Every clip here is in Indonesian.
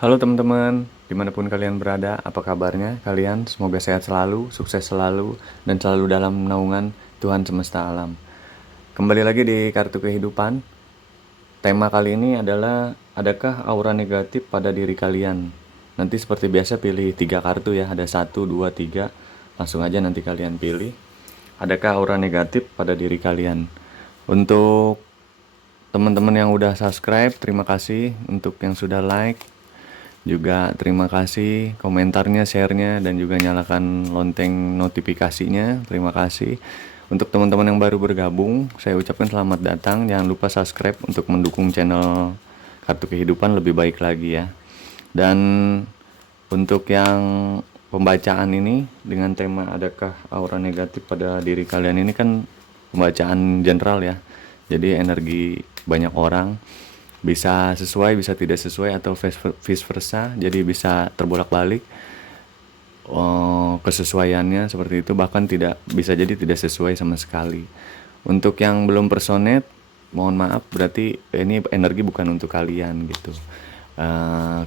Halo teman-teman, dimanapun kalian berada, apa kabarnya kalian? Semoga sehat selalu, sukses selalu, dan selalu dalam naungan Tuhan semesta alam. Kembali lagi di Kartu Kehidupan. Tema kali ini adalah, adakah aura negatif pada diri kalian? Nanti seperti biasa pilih 3 kartu ya, ada 1, 2, 3. Langsung aja nanti kalian pilih. Adakah aura negatif pada diri kalian? Untuk teman-teman yang udah subscribe, terima kasih. Untuk yang sudah like, juga terima kasih komentarnya, share-nya, dan juga nyalakan lonceng notifikasinya. Terima kasih. Untuk teman-teman yang baru bergabung, saya ucapkan selamat datang. Jangan lupa subscribe untuk mendukung channel Kartu Kehidupan lebih baik lagi ya. Dan untuk yang pembacaan ini dengan tema adakah aura negatif pada diri kalian, ini kan pembacaan general ya. Jadi energi banyak orang, bisa sesuai bisa tidak sesuai atau vice versa, jadi bisa terbolak-balik kesesuaiannya seperti itu, bahkan tidak bisa jadi tidak sesuai sama sekali. Untuk yang belum personate, mohon maaf, berarti ini energi bukan untuk kalian gitu.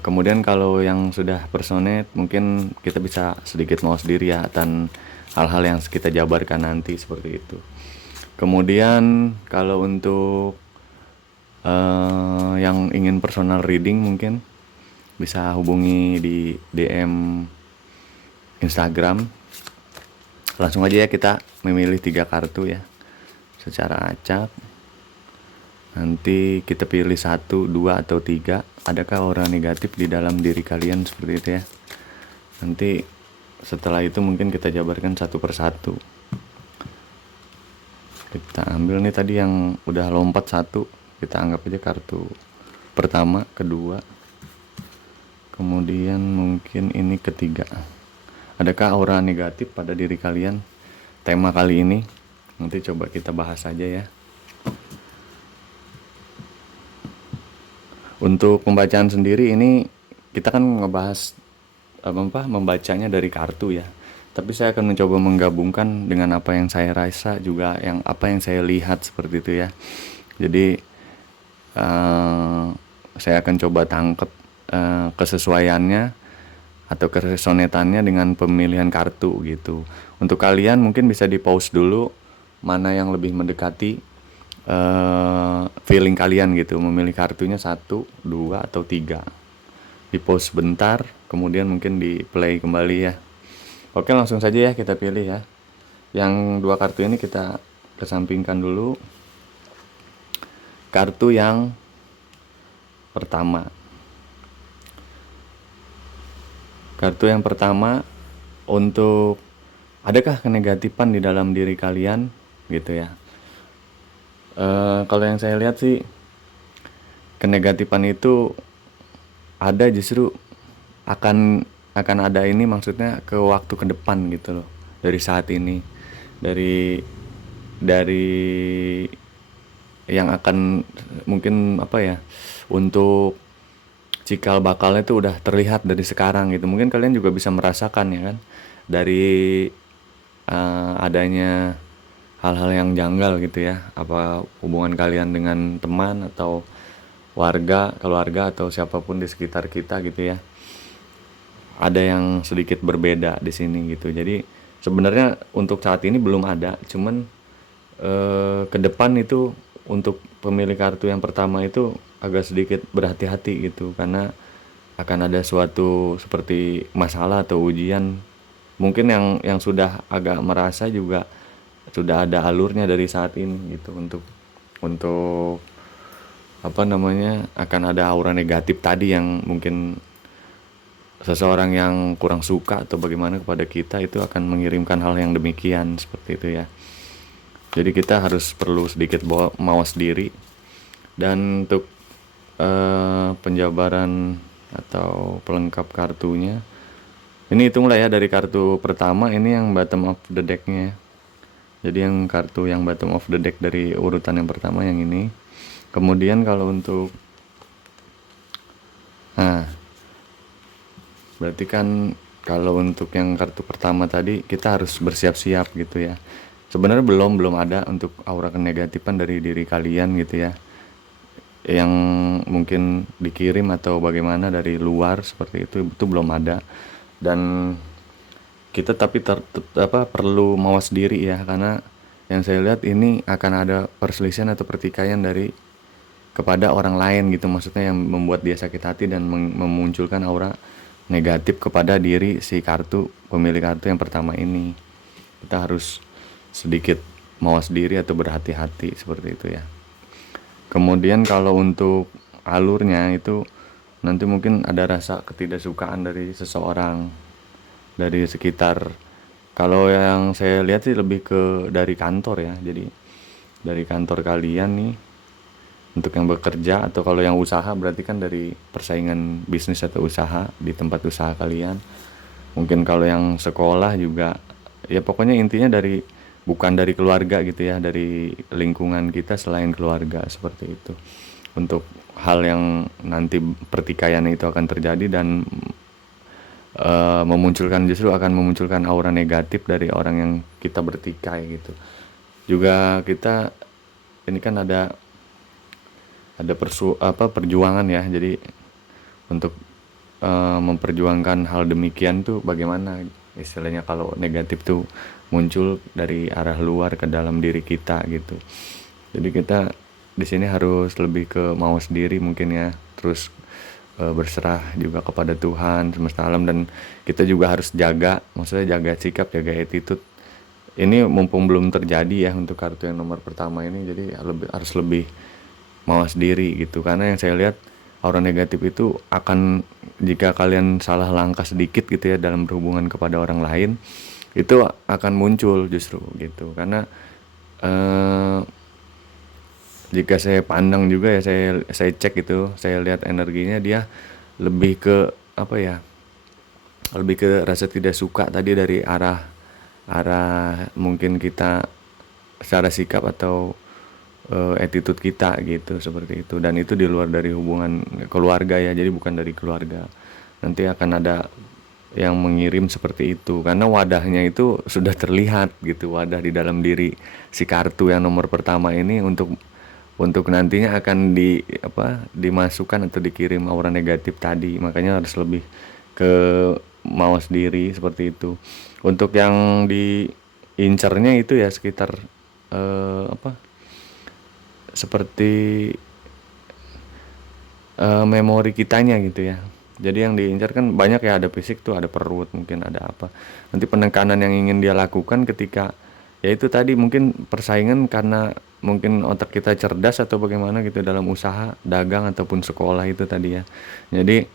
Kemudian kalau yang sudah personate, mungkin kita bisa sedikit mawas diri ya, dan hal-hal yang kita jabarkan nanti seperti itu. Kemudian kalau untuk yang ingin personal reading mungkin bisa hubungi di DM Instagram. Langsung aja ya, kita memilih 3 kartu ya secara acak. Nanti kita pilih 1, 2, atau 3. Adakah aura negatif di dalam diri kalian, seperti itu ya. Nanti setelah itu mungkin kita jabarkan satu persatu. Kita ambil nih tadi yang udah lompat 1, kita anggap aja kartu pertama, kedua, kemudian mungkin ini ketiga. Adakah aura negatif pada diri kalian? Tema kali ini nanti coba kita bahas aja ya. Untuk pembacaan sendiri ini kita kan ngebahas membacanya dari kartu ya. Tapi saya akan mencoba menggabungkan dengan apa yang saya rasa, juga yang apa yang saya lihat seperti itu ya. Jadi saya akan coba tangkap kesesuaiannya atau keresonetannya dengan pemilihan kartu gitu. Untuk kalian mungkin bisa di pause dulu, mana yang lebih mendekati feeling kalian gitu, memilih kartunya 1, 2, atau 3. Di pause bentar, kemudian mungkin di play kembali ya. Oke, langsung saja ya kita pilih ya. Yang 2 kartu ini kita kesampingkan dulu. Kartu yang pertama. Kartu yang pertama untuk adakah kenegatifan di dalam diri kalian gitu ya. Kalau yang saya lihat sih, kenegatifan itu ada, justru akan ada, ini maksudnya ke waktu ke depan gitu loh, dari saat ini, dari yang akan mungkin apa ya, untuk cikal bakalnya itu udah terlihat dari sekarang gitu. Mungkin kalian juga bisa merasakan ya kan, dari adanya hal-hal yang janggal gitu ya, apa hubungan kalian dengan teman atau warga, keluarga, atau siapapun di sekitar kita gitu ya. Ada yang sedikit berbeda di sini gitu. Jadi sebenarnya untuk saat ini belum ada, cuman ke depan itu untuk pemilik kartu yang pertama itu agak sedikit berhati-hati gitu, karena akan ada suatu seperti masalah atau ujian. Mungkin yang sudah agak merasa juga sudah ada alurnya dari saat ini gitu, untuk apa namanya, akan ada aura negatif tadi yang mungkin seseorang yang kurang suka atau bagaimana kepada kita itu akan mengirimkan hal yang demikian seperti itu ya. Jadi kita harus perlu sedikit mawas diri. Dan untuk penjabaran atau pelengkap kartunya, ini hitunglah ya dari kartu pertama, ini yang bottom of the decknya. Jadi yang kartu yang bottom of the deck dari urutan yang pertama yang ini. Kemudian kalau untuk berarti kan kalau untuk yang kartu pertama tadi kita harus bersiap-siap gitu ya. Sebenarnya belum ada untuk aura kenegatifan dari diri kalian gitu ya. Yang mungkin dikirim atau bagaimana dari luar seperti itu belum ada. Dan kita tapi perlu mawas diri ya, karena yang saya lihat ini akan ada perselisihan atau pertikaian dari kepada orang lain gitu, maksudnya yang membuat dia sakit hati dan memunculkan aura negatif kepada diri si pemilik kartu yang pertama ini. Kita harus sedikit mawas diri atau berhati-hati seperti itu ya. Kemudian kalau untuk alurnya itu nanti mungkin ada rasa ketidaksukaan dari seseorang, dari sekitar. Kalau yang saya lihat sih lebih ke dari kantor ya, jadi dari kantor kalian nih untuk yang bekerja, atau kalau yang usaha berarti kan dari persaingan bisnis atau usaha di tempat usaha kalian. Mungkin kalau yang sekolah juga ya, pokoknya intinya bukan dari keluarga gitu ya, dari lingkungan kita selain keluarga seperti itu. Untuk hal yang nanti pertikaian itu akan terjadi dan justru akan memunculkan aura negatif dari orang yang kita bertikai gitu. Juga kita ini kan ada perjuangan ya, jadi untuk memperjuangkan hal demikian tuh bagaimana istilahnya kalau negatif tuh muncul dari arah luar ke dalam diri kita gitu. Jadi kita di sini harus lebih ke mawas diri mungkin ya, terus berserah juga kepada Tuhan semesta alam, dan kita juga harus maksudnya jaga sikap, jaga attitude. Ini mumpung belum terjadi ya untuk kartu yang nomor pertama ini, jadi harus lebih mawas diri gitu, karena yang saya lihat aura negatif itu akan, jika kalian salah langkah sedikit gitu ya dalam berhubungan kepada orang lain, itu akan muncul justru gitu. Karena jika saya pandang juga ya, saya cek itu, saya lihat energinya dia lebih ke lebih ke rasa tidak suka tadi dari arah mungkin kita secara sikap atau attitude kita gitu, seperti itu. Dan itu di luar dari hubungan keluarga ya, jadi bukan dari keluarga. Nanti akan ada yang mengirim seperti itu, karena wadahnya itu sudah terlihat gitu, wadah di dalam diri si kartu yang nomor pertama ini untuk nantinya akan dimasukkan atau dikirim aura negatif tadi. Makanya harus lebih ke mawas diri seperti itu. Untuk yang diincernya itu ya sekitar seperti memori kitanya gitu ya. Jadi yang diincar kan banyak ya, ada fisik tuh, ada perut, mungkin ada apa. Nanti penekanan yang ingin dia lakukan ketika ya itu tadi, mungkin persaingan karena mungkin otak kita cerdas atau bagaimana gitu dalam usaha, dagang ataupun sekolah itu tadi ya. Jadi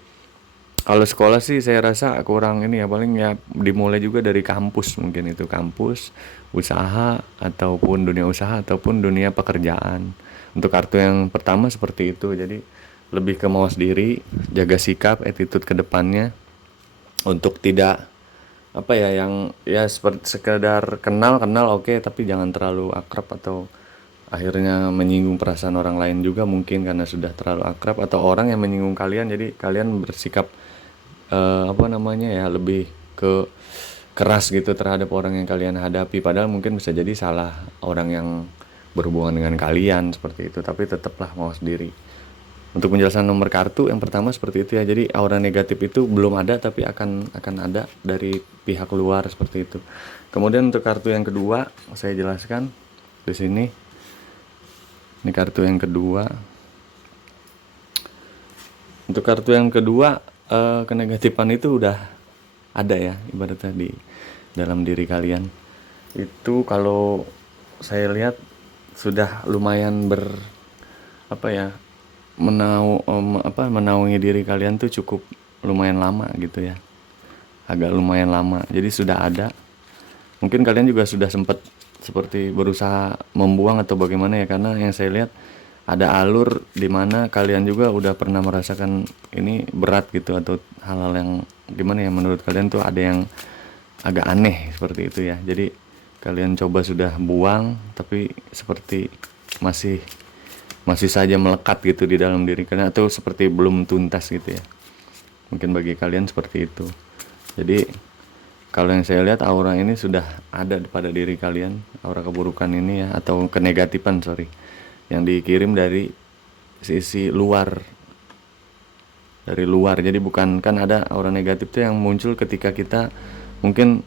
kalau sekolah sih saya rasa kurang ini ya, paling ya dimulai juga dari kampus, mungkin itu kampus, usaha ataupun dunia usaha ataupun dunia pekerjaan. Untuk kartu yang pertama seperti itu, jadi lebih ke mawas diri, jaga sikap, attitude ke depannya untuk tidak yang ya seperti sekedar kenal oke, tapi jangan terlalu akrab atau akhirnya menyinggung perasaan orang lain juga, mungkin karena sudah terlalu akrab, atau orang yang menyinggung kalian jadi kalian bersikap lebih ke keras gitu terhadap orang yang kalian hadapi, padahal mungkin bisa jadi salah orang yang berhubungan dengan kalian seperti itu. Tapi tetaplah mawas diri. Untuk penjelasan nomor kartu yang pertama seperti itu ya. Jadi aura negatif itu belum ada, tapi akan ada dari pihak luar seperti itu. Kemudian untuk kartu yang kedua saya jelaskan di sini. Ini kartu yang kedua. Untuk kartu yang kedua, kenegatifan itu udah ada ya, ibaratnya di dalam diri kalian. Itu kalau saya lihat sudah lumayan menaungi diri kalian tuh cukup lumayan lama gitu ya, agak lumayan lama. Jadi sudah ada, mungkin kalian juga sudah sempat seperti berusaha membuang atau bagaimana ya, karena yang saya lihat ada alur di mana kalian juga udah pernah merasakan ini berat gitu, atau hal-hal yang gimana ya menurut kalian tuh ada yang agak aneh seperti itu ya. Jadi kalian coba sudah buang, tapi seperti masih saja melekat gitu di dalam diri kalian, atau seperti belum tuntas gitu ya. Mungkin bagi kalian seperti itu. Jadi kalau yang saya lihat aura ini sudah ada pada diri kalian, aura keburukan ini ya, atau kenegatifan yang dikirim dari sisi luar dari luar. Jadi bukan, kan ada aura negatif tuh yang muncul ketika kita mungkin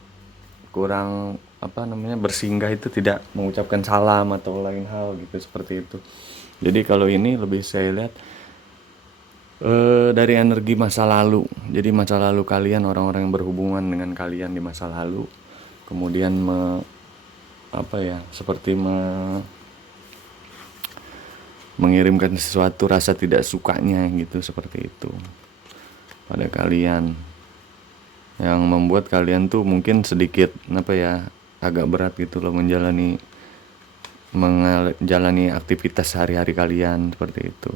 kurang apa namanya bersinggah, itu tidak mengucapkan salam atau lain hal gitu, seperti itu. Jadi kalau ini lebih saya lihat dari energi masa lalu. Jadi masa lalu kalian, orang-orang yang berhubungan dengan kalian di masa lalu, kemudian apa ya, seperti mengirimkan sesuatu rasa tidak sukanya gitu, seperti itu pada kalian, yang membuat kalian tuh mungkin sedikit apa ya, agak berat gitu loh menjalani aktivitas sehari-hari kalian, seperti itu.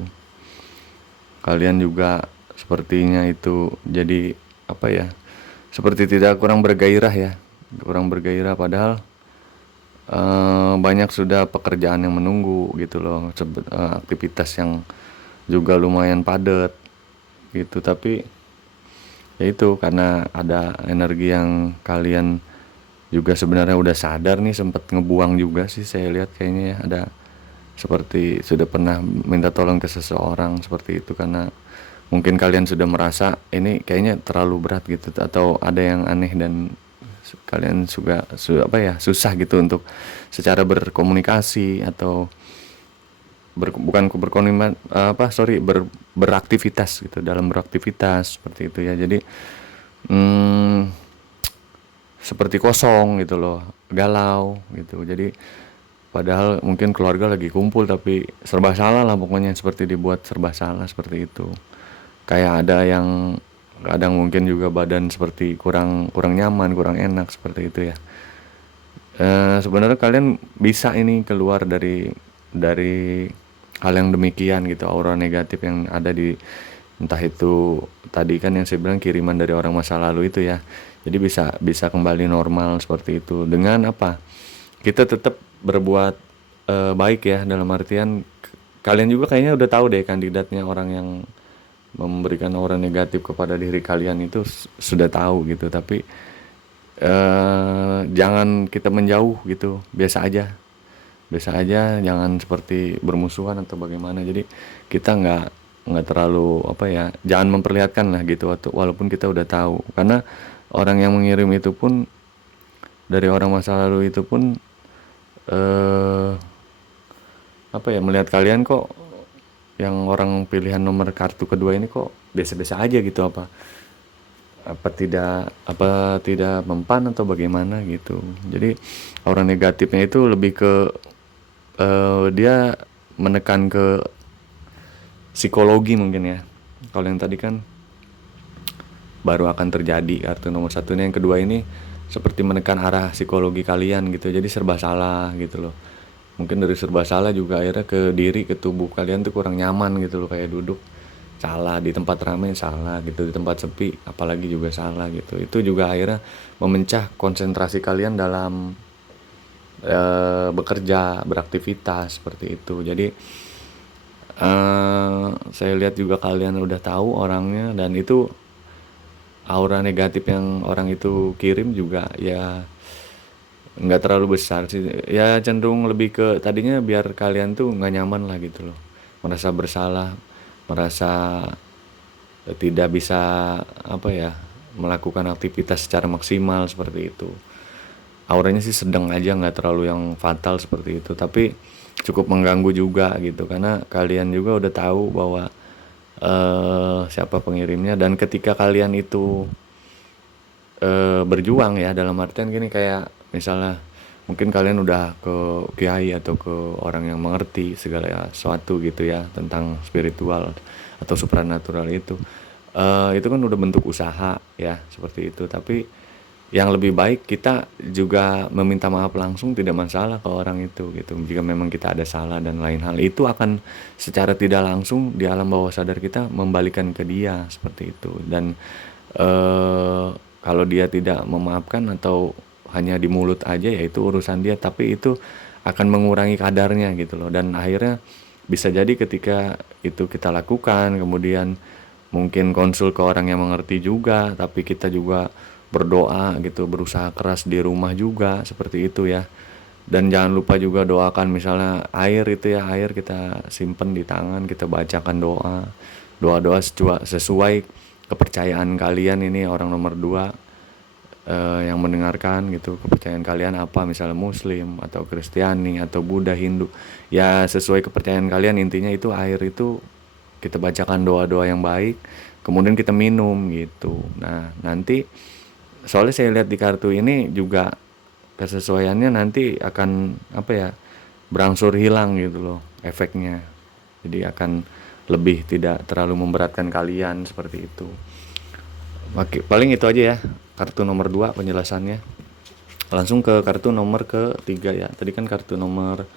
Kalian juga sepertinya itu jadi apa ya, seperti tidak kurang bergairah ya, kurang bergairah, padahal banyak sudah pekerjaan yang menunggu gitu loh, aktivitas yang juga lumayan padat gitu. Tapi ya itu, karena ada energi yang kalian juga sebenarnya udah sadar nih, sempat ngebuang juga sih saya lihat kayaknya ya, ada seperti sudah pernah minta tolong ke seseorang seperti itu, karena mungkin kalian sudah merasa ini kayaknya terlalu berat gitu, atau ada yang aneh, dan kalian juga apa ya, susah gitu untuk secara berkomunikasi atau bukan berkomunikasi beraktivitas gitu, dalam beraktivitas seperti itu ya. Jadi seperti kosong gitu loh, galau gitu. Jadi padahal mungkin keluarga lagi kumpul, tapi serba salah lah pokoknya, seperti dibuat serba salah seperti itu. Kayak ada yang kadang mungkin juga badan seperti kurang nyaman, kurang enak seperti itu ya. Sebenarnya kalian bisa ini keluar dari hal yang demikian gitu, aura negatif yang ada di, entah itu tadi kan yang saya bilang kiriman dari orang masa lalu itu ya. Jadi bisa kembali normal seperti itu dengan apa? Kita tetap berbuat baik ya, dalam artian kalian juga kayaknya udah tahu deh kandidatnya, orang yang memberikan aura negatif kepada diri kalian itu sudah tahu gitu. Tapi jangan kita menjauh gitu, biasa aja, jangan seperti bermusuhan atau bagaimana. Jadi kita nggak terlalu apa ya, jangan memperlihatkan lah gitu, walaupun kita udah tahu, karena orang yang mengirim itu pun, dari orang masa lalu itu pun apa ya, melihat kalian kok, yang orang pilihan nomor kartu kedua ini kok biasa-biasa aja gitu, apa tidak mempan atau bagaimana gitu. Jadi aura negatifnya itu lebih ke dia menekan ke psikologi mungkin ya. Kalau yang tadi kan baru akan terjadi kartu nomor satunya, yang kedua ini seperti menekan arah psikologi kalian gitu. Jadi serba salah gitu loh. Mungkin dari serba salah juga akhirnya ke diri, ke tubuh kalian tuh kurang nyaman gitu loh, kayak duduk salah, di tempat ramai salah gitu, di tempat sepi apalagi juga salah gitu. Itu juga akhirnya memecah konsentrasi kalian dalam bekerja, beraktivitas seperti itu. Jadi saya lihat juga kalian udah tahu orangnya, dan itu aura negatif yang orang itu kirim juga ya nggak terlalu besar sih ya, cenderung lebih ke tadinya biar kalian tuh nggak nyaman lah gitu loh, merasa bersalah, merasa tidak bisa apa ya, melakukan aktivitas secara maksimal seperti itu. Auranya sih sedang aja, nggak terlalu yang fatal seperti itu, tapi cukup mengganggu juga gitu, karena kalian juga udah tahu bahwa siapa pengirimnya. Dan ketika kalian itu berjuang ya, dalam artian gini, kayak misalnya mungkin kalian udah ke kiai atau ke orang yang mengerti segala sesuatu gitu ya, tentang spiritual atau supranatural itu kan udah bentuk usaha ya, seperti itu. Tapi yang lebih baik kita juga meminta maaf langsung, tidak masalah ke orang itu gitu. Jika memang kita ada salah dan lain hal, itu akan secara tidak langsung di alam bawah sadar kita membalikan ke dia seperti itu. Dan kalau dia tidak memaafkan atau hanya di mulut aja, ya itu urusan dia, tapi itu akan mengurangi kadarnya gitu loh. Dan akhirnya bisa jadi ketika itu kita lakukan, kemudian mungkin konsul ke orang yang mengerti juga, tapi kita juga berdoa gitu, berusaha keras di rumah juga seperti itu ya. Dan jangan lupa juga doakan, misalnya air itu ya, air kita simpen di tangan, kita bacakan doa doa-doa sesuai kepercayaan kalian. Ini orang nomor 2 yang mendengarkan gitu, kepercayaan kalian apa, misalnya Muslim atau Kristiani atau Buddha, Hindu, ya sesuai kepercayaan kalian. Intinya itu air itu kita bacakan doa-doa yang baik, kemudian kita minum gitu. Nah nanti soalnya saya lihat di kartu ini juga kesesuaiannya nanti akan apa ya, berangsur hilang gitu loh efeknya, jadi akan lebih tidak terlalu memberatkan kalian seperti itu. Oke, paling itu aja ya kartu nomor 2 penjelasannya. Langsung ke kartu nomor ketiga ya. Tadi kan kartu nomor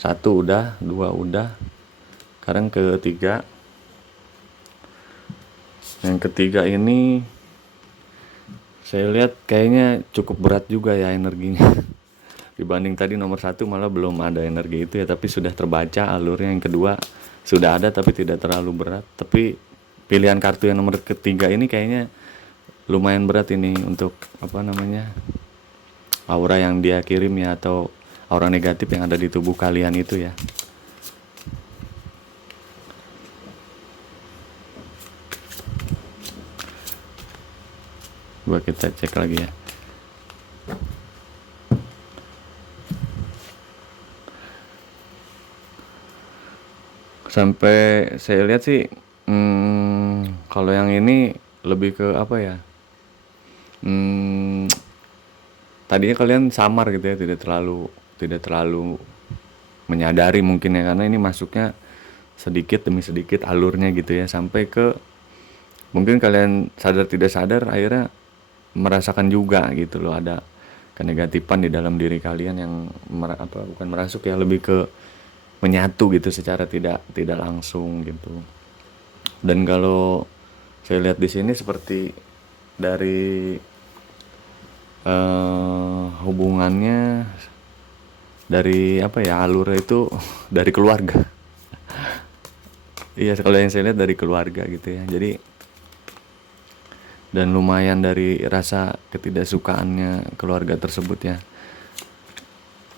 1 udah, 2 udah. Sekarang ketiga. Yang ketiga ini saya lihat kayaknya cukup berat juga ya energinya. Dibanding tadi nomor 1 malah belum ada energi itu ya, tapi sudah terbaca alurnya. Yang kedua sudah ada tapi tidak terlalu berat. Tapi pilihan kartu yang nomor ketiga ini kayaknya lumayan berat ini untuk apa namanya, aura yang dia kirim ya, atau aura negatif yang ada di tubuh kalian itu ya. Coba kita cek lagi ya. Sampai saya lihat sih kalau yang ini lebih ke apa ya, tadinya kalian samar gitu ya, tidak terlalu menyadari mungkin ya, karena ini masuknya sedikit demi sedikit alurnya gitu ya, sampai ke mungkin kalian sadar tidak sadar akhirnya merasakan juga gitu loh, ada kenegatifan di dalam diri kalian yang bukan merasuk ya, lebih ke menyatu gitu secara tidak langsung gitu. Dan kalau saya lihat di sini seperti dari hubungannya dari apa ya, alurnya itu dari keluarga. Iya, kalau yang saya lihat dari keluarga gitu ya. Jadi dan lumayan dari rasa ketidaksukaannya keluarga tersebut ya.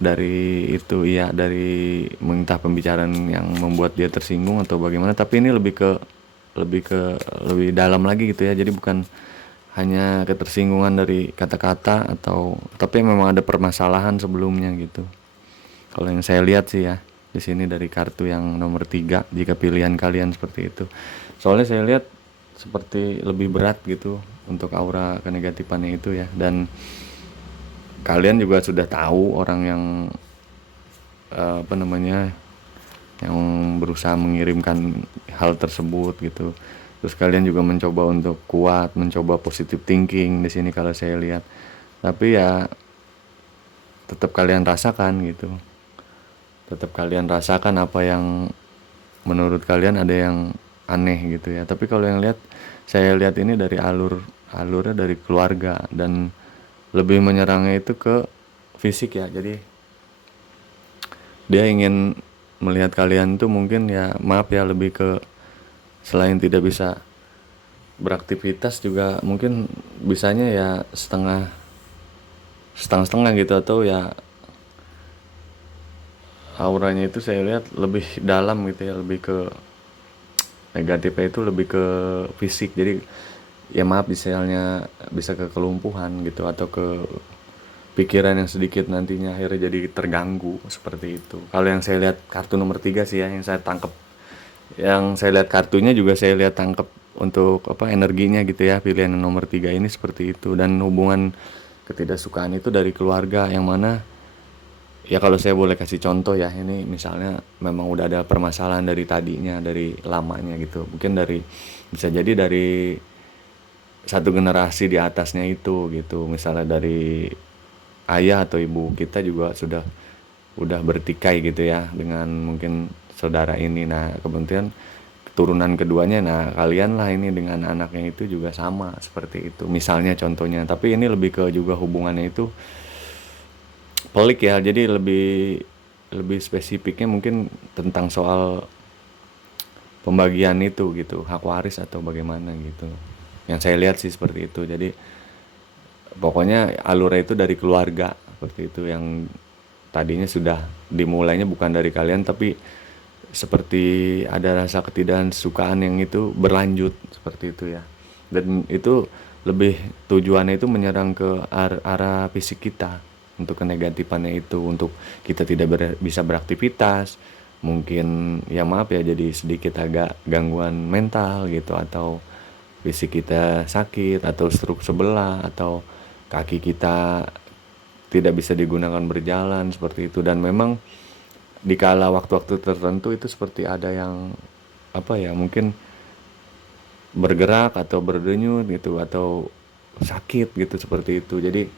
Dari itu iya, dari minta pembicaraan yang membuat dia tersinggung atau bagaimana, tapi ini lebih dalam lagi gitu ya. Jadi bukan hanya ketersinggungan dari kata-kata atau, tapi memang ada permasalahan sebelumnya gitu. Kalau yang saya lihat sih ya di sini dari kartu yang nomor 3, jika pilihan kalian seperti itu. Soalnya saya lihat seperti lebih berat gitu untuk aura kenegatifannya itu ya. Dan kalian juga sudah tahu orang yang apa namanya, yang berusaha mengirimkan hal tersebut gitu. Terus kalian juga mencoba untuk kuat, mencoba positive thinking di sini kalau saya lihat. Tapi ya tetap kalian rasakan gitu. Tetap kalian rasakan apa yang menurut kalian ada yang aneh gitu ya. Tapi kalau yang saya lihat ini dari alurnya dari keluarga, dan lebih menyerangnya itu ke fisik ya. Jadi dia ingin melihat kalian tuh mungkin ya, maaf ya, lebih ke selain tidak bisa beraktivitas juga mungkin bisanya ya setengah gitu, atau ya auranya itu saya lihat lebih dalam gitu ya, lebih ke negatifnya itu lebih ke fisik. Jadi ya maaf, misalnya bisa ke kelumpuhan gitu, atau ke pikiran yang sedikit nantinya akhirnya jadi terganggu seperti itu. Kalau yang saya lihat kartu nomor 3 sih ya, yang saya tangkep, yang saya lihat kartunya juga saya lihat tangkep untuk apa energinya gitu ya, pilihan nomor 3 ini seperti itu. Dan hubungan ketidaksukaan itu dari keluarga, yang mana ya kalau saya boleh kasih contoh ya, ini misalnya memang udah ada permasalahan dari tadinya, dari lamanya gitu, mungkin bisa jadi dari satu generasi di atasnya itu gitu, misalnya dari ayah atau ibu kita juga udah bertikai gitu ya dengan mungkin saudara ini. Nah kemudian keturunan keduanya, nah kalian lah ini dengan anaknya itu juga sama seperti itu misalnya contohnya. Tapi ini lebih ke juga hubungannya itu pelik ya, jadi lebih spesifiknya mungkin tentang soal pembagian itu gitu, hak waris atau bagaimana gitu. Yang saya lihat sih seperti itu. Jadi pokoknya alurnya itu dari keluarga seperti itu, yang tadinya sudah dimulainya bukan dari kalian, tapi seperti ada rasa ketidaksukaan yang itu berlanjut seperti itu ya. Dan itu lebih tujuannya itu menyerang ke arah fisik kita, untuk kenegatifannya itu, untuk kita tidak bisa beraktivitas, mungkin ya maaf ya, jadi sedikit agak gangguan mental gitu, atau fisik kita sakit, atau stroke sebelah, atau kaki kita tidak bisa digunakan berjalan seperti itu. Dan memang di kala waktu-waktu tertentu itu seperti ada yang apa ya, mungkin bergerak atau berdenyut gitu, atau sakit gitu seperti itu. Jadi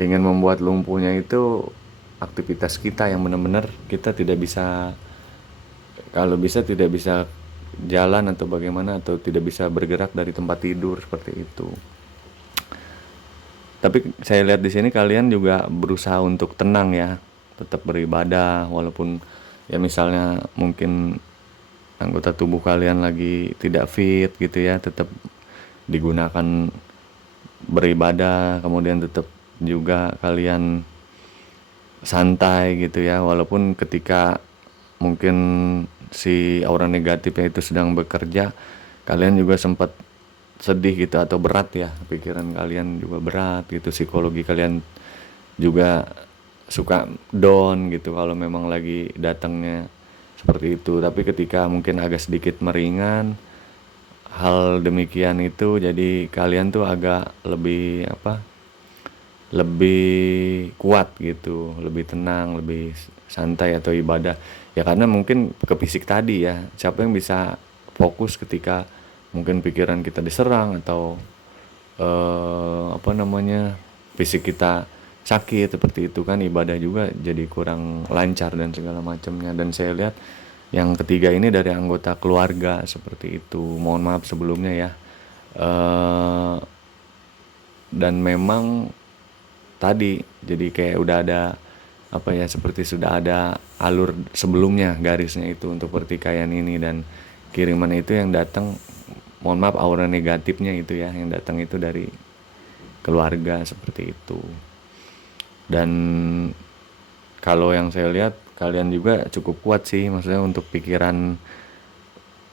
dengan membuat lumpuhnya itu aktivitas kita yang benar-benar kita tidak bisa, kalau bisa tidak bisa jalan atau bagaimana, atau tidak bisa bergerak dari tempat tidur seperti itu. Tapi saya lihat di sini kalian juga berusaha untuk tenang ya, tetap beribadah walaupun ya misalnya mungkin anggota tubuh kalian lagi tidak fit gitu ya, tetap digunakan beribadah, kemudian tetap juga kalian santai gitu ya, walaupun ketika mungkin si aura negatifnya itu sedang bekerja, kalian juga sempat sedih gitu, atau berat ya, pikiran kalian juga berat gitu, psikologi kalian juga suka down gitu kalau memang lagi datangnya seperti itu. Tapi ketika mungkin agak sedikit meringan hal demikian itu, jadi kalian tuh agak lebih apa, lebih kuat gitu, lebih tenang, lebih santai atau ibadah ya, karena mungkin ke fisik tadi ya. Siapa yang bisa fokus ketika mungkin pikiran kita diserang, atau apa namanya, fisik kita sakit seperti itu kan, ibadah juga jadi kurang lancar dan segala macamnya. Dan saya lihat yang ketiga ini dari anggota keluarga seperti itu. Mohon maaf sebelumnya ya. Dan memang tadi jadi kayak udah ada apa ya, seperti sudah ada alur sebelumnya garisnya itu untuk pertikaian ini, dan kiriman itu yang datang, mohon maaf, aura negatifnya itu ya yang datang itu dari keluarga seperti itu. Dan kalau yang saya lihat kalian juga cukup kuat sih, maksudnya untuk pikiran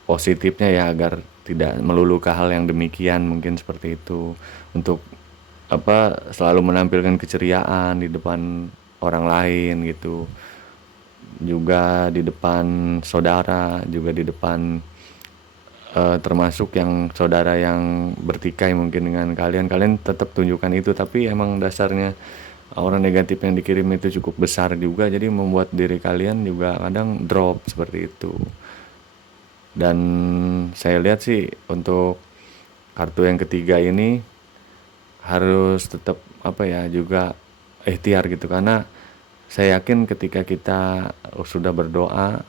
positifnya ya, agar tidak melulu ke hal yang demikian, mungkin seperti itu. Untuk apa, selalu menampilkan keceriaan di depan orang lain gitu, juga di depan saudara, juga di depan termasuk yang saudara yang bertikai mungkin dengan kalian tetap tunjukkan itu. Tapi emang dasarnya aura negatif yang dikirim itu cukup besar juga, jadi membuat diri kalian juga kadang drop seperti itu. Dan saya lihat sih untuk kartu yang ketiga ini harus tetap apa ya, juga ikhtiar gitu, karena saya yakin ketika kita sudah berdoa,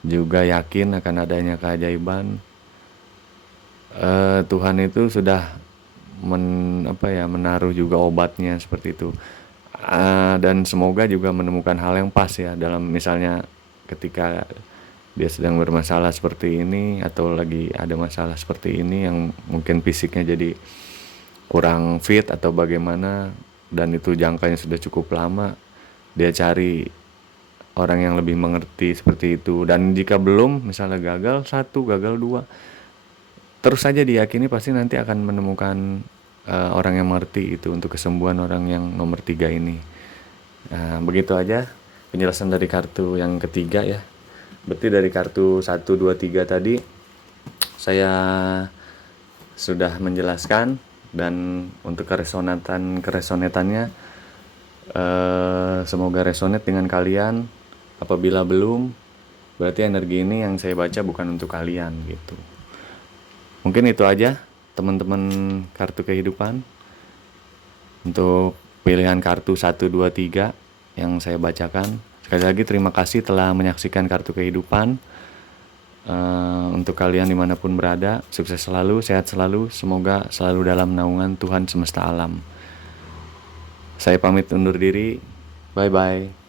juga yakin akan adanya keajaiban, Tuhan itu sudah menaruh juga obatnya seperti itu. Dan semoga juga menemukan hal yang pas ya, dalam misalnya ketika dia sedang bermasalah seperti ini, atau lagi ada masalah seperti ini yang mungkin fisiknya jadi kurang fit atau bagaimana, dan itu jangkanya sudah cukup lama, dia cari orang yang lebih mengerti seperti itu. Dan jika belum, misalnya gagal 1, gagal 2, terus saja diyakini pasti nanti akan menemukan orang yang mengerti itu untuk kesembuhan orang yang nomor 3 ini. Nah, begitu aja penjelasan dari kartu yang ketiga ya. Berarti dari kartu 1, 2, 3 tadi saya sudah menjelaskan, dan untuk keresonatannya semoga resonate dengan kalian. Apabila belum, berarti energi ini yang saya baca bukan untuk kalian gitu. Mungkin itu aja teman-teman kartu kehidupan untuk pilihan kartu 1, 2, 3 yang saya bacakan. Sekali lagi terima kasih telah menyaksikan kartu kehidupan. Untuk kalian dimanapun berada, sukses selalu, sehat selalu, semoga selalu dalam naungan Tuhan semesta alam. Saya pamit undur diri, bye bye.